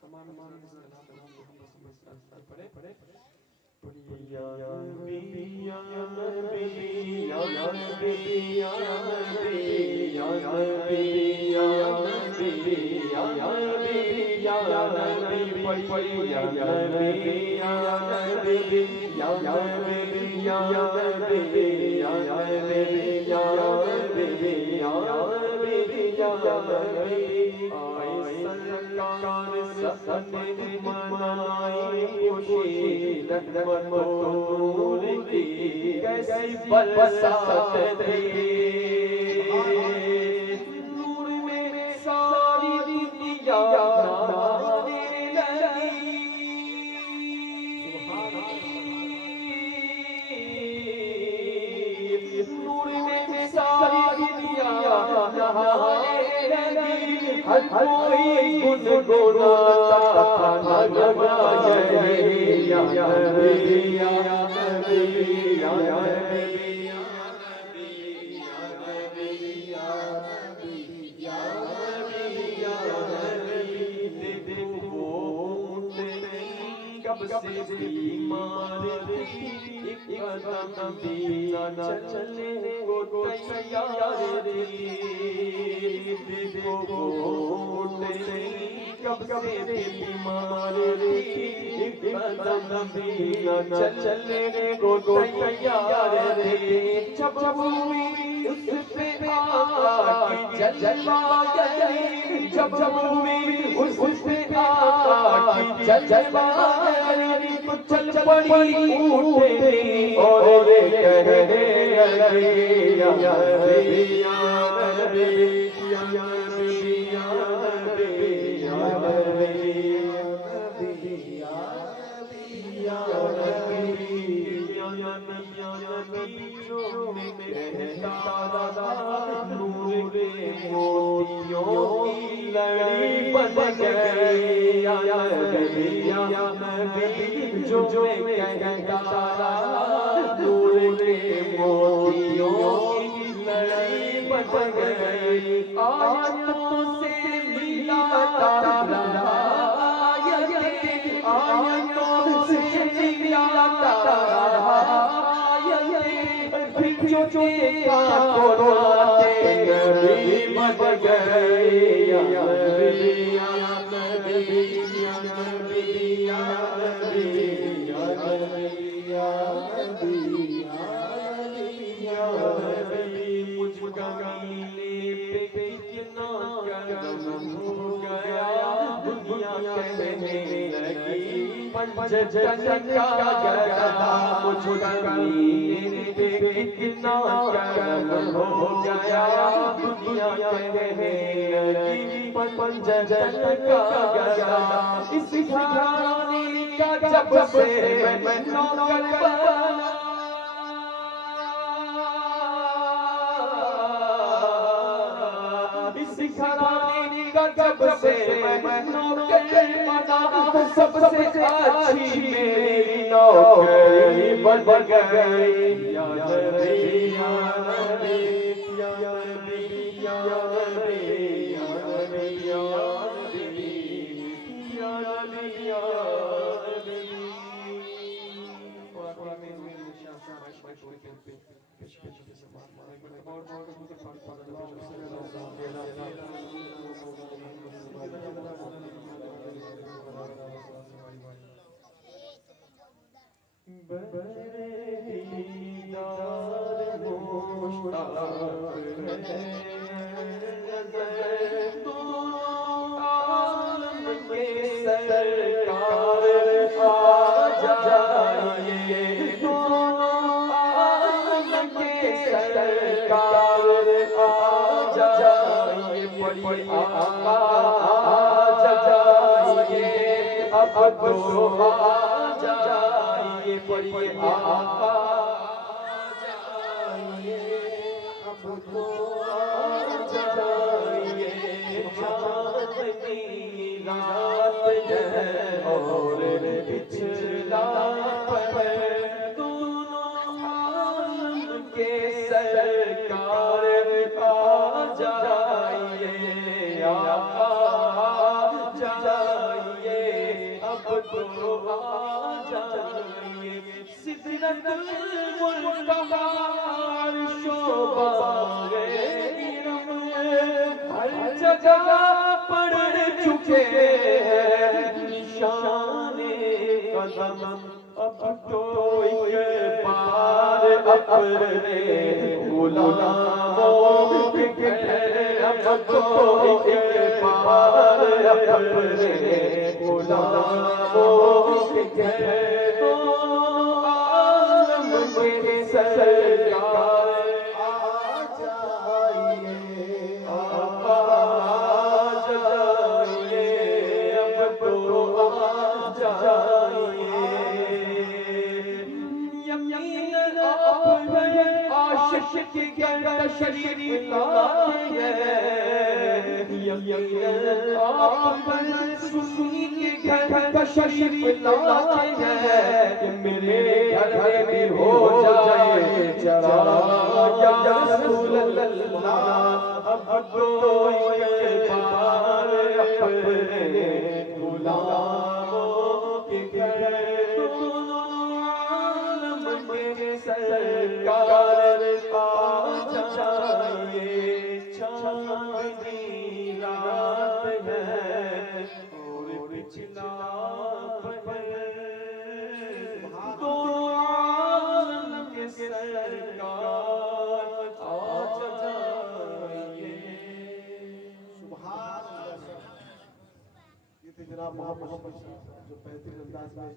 تمام پڑھے پڑھے کیسی برسات تھی نور میں ساری دنیا نانے لگی نور میں ساری دنیا نہانے لگی ہر کوئی گنگناتا تھا یا نبی یا نبی یا نبی کب سے بیمار تھی ایک قدم بھی نہ چلنے کو تیار تھی کب سے بیمار تھی ایک قدم بھی نہ چلنے کو تیار تھی جب ہوئی اس پہ آقا کی جلوہ گری جب ہوئی اس پہ آقا کی جلوہ گری تو چل پڑی اٹھے اور کہنے لگی یا نبی یا نبی یا نبی یا نبی یا نبی موتیوں کی لڑی بن گئی یا نبی یا نبی جو میں کہتا رہا نور کے موتیوں کی لڑی بن گئی آیتوں سے ملاتا رہا آیتوں سے ملاتا رہا جو دیکھا تو راتے نبی بن گئے یا نبی یا نبی یا نبی یا نبی یا نبی یا نبی یا نبی مجھ کمینے پہ کتنا کرم ہو گیا دنیا کہنے لگی پنجتن کا گدا مجھ کمینے پہ کتنا کرم ہو گیا دنیا کہنے لگی پنجتن کا گدا اس گھرانے کا جب سے میں نوکر بنا اس گھرانے کا جب سے میں نوکر بنا سب سے اچھی میری نوکری بن گئی یا نبی یا نبی یا نبی یا نبی یا نبی یا نبی یا نبی یا اب تو آ جائیے پڑھیے آقا جائیے اب تو آ جائیے چاندنی رات ہے اور پچھلا پہر دونوں عالم کے سرکار تو آ جائیے سدرت المنتہا عرش و باغ ارم ہر جگہ پڑ چکے ہیں نشان قدم اب تو ایک بار اپنے غلاموں کے گھر اب تو ایک بار اپنے غلاموں کے گھر عالم کے سرکار آ جائیے اب تو آ جائیے یقیناً آپ ہیں عاشق کے گھر تشریف لائے یقیناً آپ ہیں سنی کے گھر تشریف لائے کہ میرے گھر میں بھی ہو جائے چراغ یا رسول اللہ اب تو ایک بار اپنے غلاموں کے گھر سرکار آ جائیے چاندنی رات ہے اور پچھلا پہر تو عالم کے سرکار آ جائیے سبحان اللہ۔ یہ تھے جناب محمد شفیع صاحب جو بہترین انداز میں